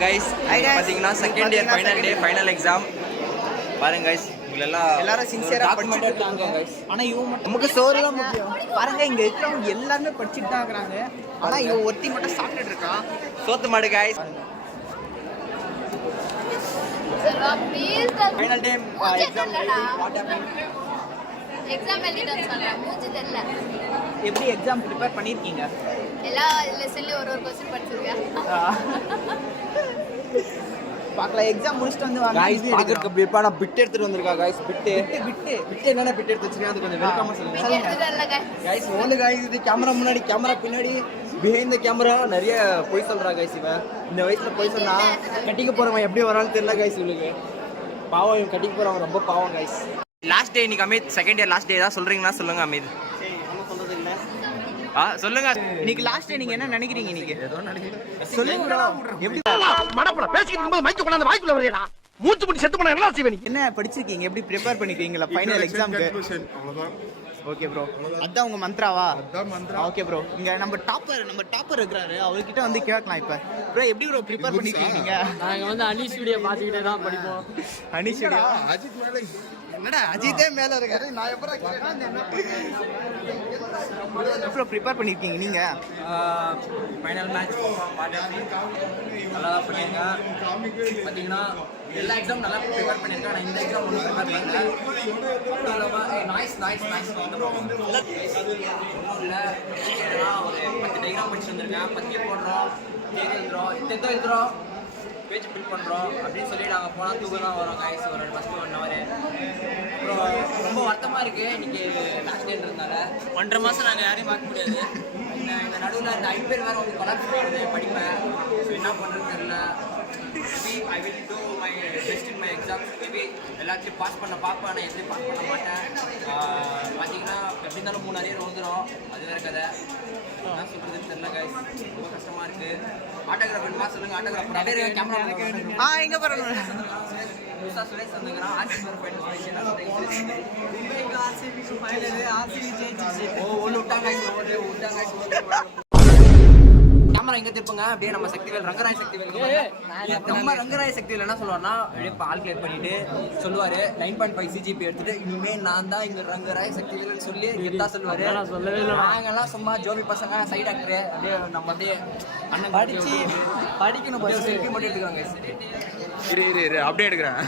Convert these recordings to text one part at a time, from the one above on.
Guys பாத்தீங்கன்னா second year final டே final exam பாருங்க guys எல்லாரும் சின்சியரா படிச்சிட்டு இருக்காங்க கைஸ். ஆனா இவன் மட்டும் நமக்கு சோறு தான் முக்கியம். பாருங்க இங்க இருக்கிறவங்க எல்லாரும் படிச்சிட்டு தான் இருக்காங்க. ஆனா இவன் ஒருத்தி மட்டும் சாப்பிட்டுட்டு இருக்கான். சோத்து மாடு guys. Final day exam what happen? Exam எழுதிட்டேன் சொல்ல மூஞ்சி தெரியல. எப்படி எக்ஸாம் ப்ரிப்பேர் பண்ணிருக்கீங்க? எல்லா லெசன்லயும் ஒரு क्वेश्चन படிச்சிருக்கேன். பார்க்கலாம் எக்ஸாம் முடிச்சிட்டு வந்து வாங்க. गाइस பாக்கறதுக்கு பிப்பா நான் பிட் எடுத்துட்டு வந்திருக்கா गाइस. பிட் என்னன்னா பிட் எடுத்து வச்சிருக்கேன். அது கொஞ்சம் வெல்கமா சொல்லுங்க. பிட் எடுத்துறல गाइस ஓல गाइस இது கேமரா முன்னாடி கேமரா பின்னாடி behind the camera நிறைய போய் சொல்றா गाइस. இவன் இந்த வயசுல போய் சொன்னா கட்டிக்க போறவன் எப்படி வரான்னு தெரியல गाइस. உங்களுக்கு பாவம் இவன் கட்டிக்க போறவன் ரொம்ப பாவம் गाइस. லாஸ்ட் டே இன்னைக்கு Amit second year last day தான் சொல்றீங்களா சொல்லுங்க அமித். சரி நம்ம சொல்றது இல்ல. சொல்லுங்க இன்னைக்கு லாஸ்ட் டே நீங்க என்ன நினைக்கிறீங்க? இன்னைக்கு ஏதோ நினைக்கிறீங்க சொல்லுங்க bro. எப்படி மடப்பட பேசிட்டு இருக்கும்போது மைக் கொண்டாந்து வாய்க்குள்ள வரேடா. மூச்சு முடி செத்து போனா என்ன செய்வே? என்ன படிச்சிருக்கீங்க? எப்படி ப்ரிப்பேர் பண்ணிருக்கீங்களா ஃபைனல் எக்ஸாம்க்கு? அவ்வளவுதான். Okay bro. அதான் உங்க மந்த்ராவா? அதான் மந்த்ரா. Okay bro. இங்க நம்ம டாப்பர் இருக்காரு. அவர்கிட்ட வந்து கேட்கலாம் இப்ப. ப்ரோ எப்படி ப்ரோ ப்ரிப்பேர் பண்ணிருக்கீங்க? நாங்க வந்து அனிஷ் வீடியோ பாத்துக்கிட்டே தான் படிப்போம். அனிஷ் வீடியோ அஜித் மேல என்னடா அஜித்தே மேல இருக்காரு. நான் எப்பறா ப்ரோ ப்ரிப்பேர் பண்ணிருக்கீங்க நீங்க? ஃபைனல் மேட்ச் நல்லா தான் பண்ணியிருக்கேன். பார்த்தீங்கன்னா எல்லா எக்ஸாம் நல்லா ப்ரிப்பேர் பண்ணியிருக்கேன். ஆனால் இந்த எக்ஸாம் ஒன்றும் ப்ரிப்பேர் பண்ணல. அப்புறம் இல்லாமல் நாய்ஸ் ஒன்றும் இல்லை. ஒரு 10 டைக்ராம் படிச்சு வந்திருக்கேன். 10 போடுறோம், எழுதுறோம், பேஜ் பில் பண்ணுறோம் அப்படின்னு சொல்லி நாங்கள் போனால் தூக்கம் தான் வரோம் காய்ஸ். ஒரு ஃபஸ்ட்டு 1 hour. அப்புறம் ரொம்ப வருத்தமாக இருக்குது இன்றைக்கி லாஸ்ட் டேன்றதுனால. 1.5 மாதம் நாங்கள் யாரையும் பார்க்க முடியாது. இந்த நடுவில் இந்த 5 பேர் வேறு வந்து கொலாப்ஸ் பண்ணுறது படிப்பேன். ஸோ என்ன பண்ணுறதுன்னு தெரியல. Maybe I will do my best in my exams. Maybe எல்லாத்தையும் பாஸ் பண்ண பார்ப்பேன். ஆனால் எதுலையும் பாஸ் பண்ண மாட்டேன். பார்த்தீங்கன்னா எப்படி இருந்தாலும் 3 அரியர் வந்துடும். அது வேறு கதை. என்ன சொல்கிறதுன்னு தெரியல கைஸ். ரொம்ப கஷ்டமாக இருக்குது. ஆட்டோகிராஃப் வேணுமா சொல்லுங்கள். ஆட்டோகிராஃப் நிறைய கேமரா எங்க போறோம்? சுரேஷ் வந்துக்கிறான். ஆர்சிபி ஃபைனல் கேமரா எங்க திருப்புங்க அப்படியே நம்ம சக்திவேல் ரங்கராய் சக்திவேல் நம்ம ரங்கராய் சக்திவேல் என்ன சொல்லுவார்னா இப்போ ஆல்குலேட் பண்ணிட்டு சொல்லுவாரு 9.5 சிஜிபி எடுத்துட்டு இனிமே நான் தான் இங்க ரங்கராய் சக்திவேல் சொல்லி எதா சொல்லுவாரு. நாங்கெல்லாம் சும்மா ஜோபி பசங்க சைட் ஆக்டர் அப்படியே நம்ம அப்படியே அண்ணன் படிக்கணும் செல்ஃபி மட்டும் எடுத்துக்காங்க. இரு அப்படியே எடுக்கிறேன்.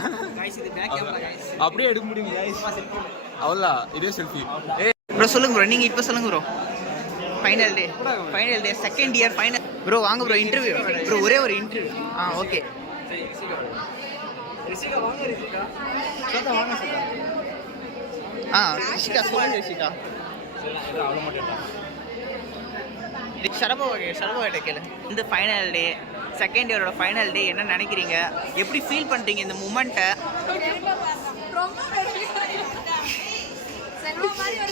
அப்படியே எடுக்க முடியும் அவ்வளோதான். இதே செல்ஃபி. ப்ரோ சொல்லுங்க ப்ரோ. நீங்க இப்போ சொல்லுங்க bro. Final day second year final bro. வாங்க ப்ரோ இன்டர்வியூ ப்ரோ. ஒரே ஒரு இன்டர்வியூ. ஓகே ரிஷிகா சொல்லுங்க. ரிஷிகா சரபோகிட்ட கேளு. இந்த ஃபைனல் டே செகண்ட் இயரோட ஃபைனல் டே என்ன நினைக்கிறீங்க? எப்படி ஃபீல் பண்ணுறீங்க இந்த மூமெண்ட்டை?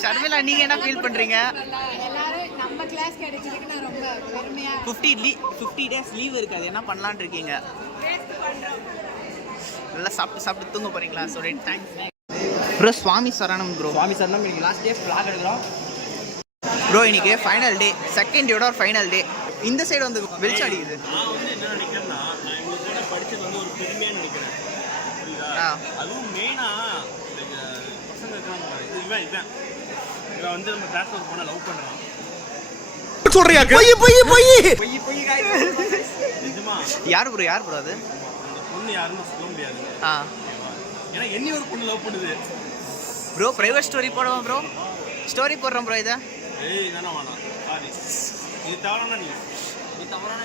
ஷர்மிளா நீங்க என்ன ஃபீல் பண்றீங்க? எல்லாரும் நம்ம கிளாஸ் கிடைச்சதுக்கு நான் ரொம்ப பெருமையா 50 days லீவ் இருக்கு. அது என்ன பண்ணலாம்னு இருக்கீங்க? நல்லா சாப்பிட்டு தூங்க போறீங்களா? Sorry thanks bro. சுவாமி சரணம் ப்ரோ. இன்னைக்கு லாஸ்ட் டே ஃபிளாக் எடுக்கிறோம் ப்ரோ. இன்னைக்கு ஃபைனல் டே செகண்ட் இயரோட ஃபைனல் டே. இந்த சைடு வந்து வெளிச்சம் அடிக்குது. நான் வந்து என்ன நினைக்கிறேன்னா நான் இவங்க படிச்சது வந்து ஒரு பெருமையாக நினைக்கிறேன். புரியுதா? அதுவும் மெயினாக பசங்க இருக்கிறாங்க. இவன் வந்து நம்ம கிளாஸ் ஒரு பொண்ணை லவ் பண்ணுறான். சொல்றியா? பொய் நிஜமா யார் ப்ரோ அது? அந்த பொண்ணு யாருன்னு சொல்ல முடியாது. ஏன்னா என்ன ஒரு பொண்ணு லவ் பண்ணுது ப்ரோ. பிரைவேட் ஸ்டோரி போடுவோம் ப்ரோ. ஸ்டோரி போடுறோம் ப்ரோ. இதை தானே வேணாம். சாரி இது தவறான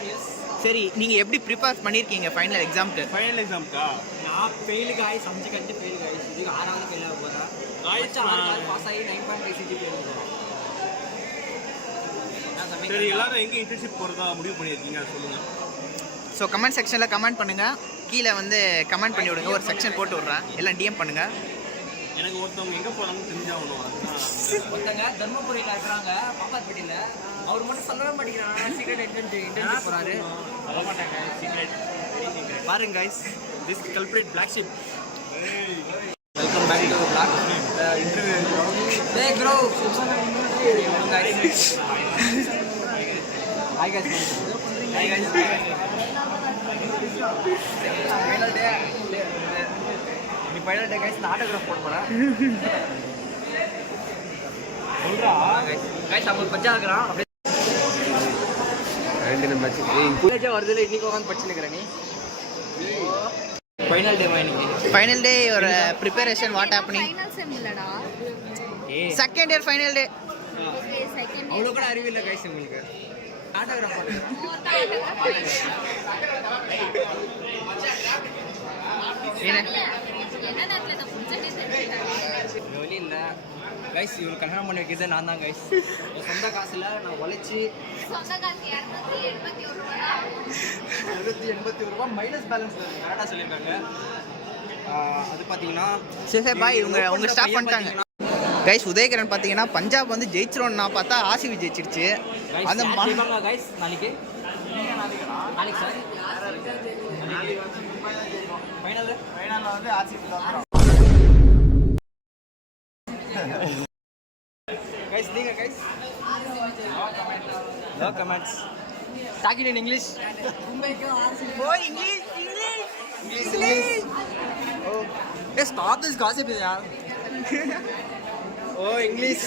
நியூஸ். சரி நீங்க எப்படி ப்ரிப்பேர் பண்ணிருக்கீங்க ஃபைனல் எக்ஸாம்க்கு? ஃபைனல் எக்ஸாம்க்கா நான் ஃபெயிலு காய்ஸ் 5 கண்டு ஃபெயிலு காய்ஸ். இதுக்கு 6வது ஃபெயில் ஆக போகிறேன். பாஸ் ஆகி 9.5 சிஜிபி எடுக்கிறோம். சரி எல்லாரும் எங்கே இன்டர்ன்ஷிப் போகிறதா முடிவு பண்ணியிருக்கீங்க சொல்லுங்க. ஸோ கமெண்ட் செக்ஷனில் கமெண்ட் பண்ணுங்க. கீழே வந்து கமெண்ட் பண்ணி விடுங்க. ஒரு செக்ஷன் போட்டு விட்றேன். எல்லாம் டிஎம் பண்ணுங்க. எனக்கு ஒருத்தவங்க எங்கே போகிறாங்கன்னு தெரிஞ்சாகணும். ஒருத்தங்க தர்மபுரியில் இருக்கிறாங்க பாப்பாத்திப்பட்டியில். அவர் மட்டும் சொல்லவே மாட்டேங்கிறாங்க. சீக்ரெட் இன்டர்ன்ஷிப் போகிறாரு. சொல்ல மாட்டாங்க. சீக்ரெட் பாருங்க கைஸ். திஸ் கல்பிரேட் Black Sheep. Welcome back to Black interview. Day bro hi guys hi guys final day நீ ஃபைனல் டே गाइस நான் ஆட்டோகிராஃப் போட போறேன் சொல்றா गाइस அவங்க பச்சா இருக்கறான் அப்படியே ரெண்டு மேட்ச் காலேஜ் வரதுல இன்னைக்கு உட்கார்ந்து படிச்சிருக்கற நீ ஃபைனல் டே இன்னைக்கு ஃபைனல் டே ஒரு ப்ரிப்பரேஷன் வாட் ஹேப்பனிங் ஃபைனல் செம் இல்லடா. Second year final day okay second அவ்வளோ கூட அறிவு இல்லை गाइस உங்களுக்கு ஆட்டோகிராஃப் போடுங்க என்ன நேரத்துல இந்த புடிச்சனே தெரிஞ்சிட்டாங்க. வழி இல்லை गाइस இவங்க கல்யாணம் பண்ணி வைக்கிறது நான் தான் गाइस என் சொந்த காசுல நான் உழைச்சி சொந்த காசு 281 ரூபாய். 281 ரூபாய் மைனஸ் பேலன்ஸ் கரெக்டாக சொல்லியிருக்காங்க அது பார்த்தீங்கன்னா சரி சரி பாய் உங்க ஸ்டாப் பண்ணிட்டாங்க கைஸ். உதயகிரன் பார்த்தீங்கன்னா பஞ்சாப் வந்து ஜெயிச்சிரோன்னு நான் பார்த்தா ஆர்சிபி ஜெயிச்சிருச்சு. அந்த गाइस நாளைக்கு நாளைக்கு சார் ஃபைனல் வந்து ஆர்சிபி தான் गाइस நீங்க guys no comments talking in English oh English oh stop this gossip यार ओ इंग्लिश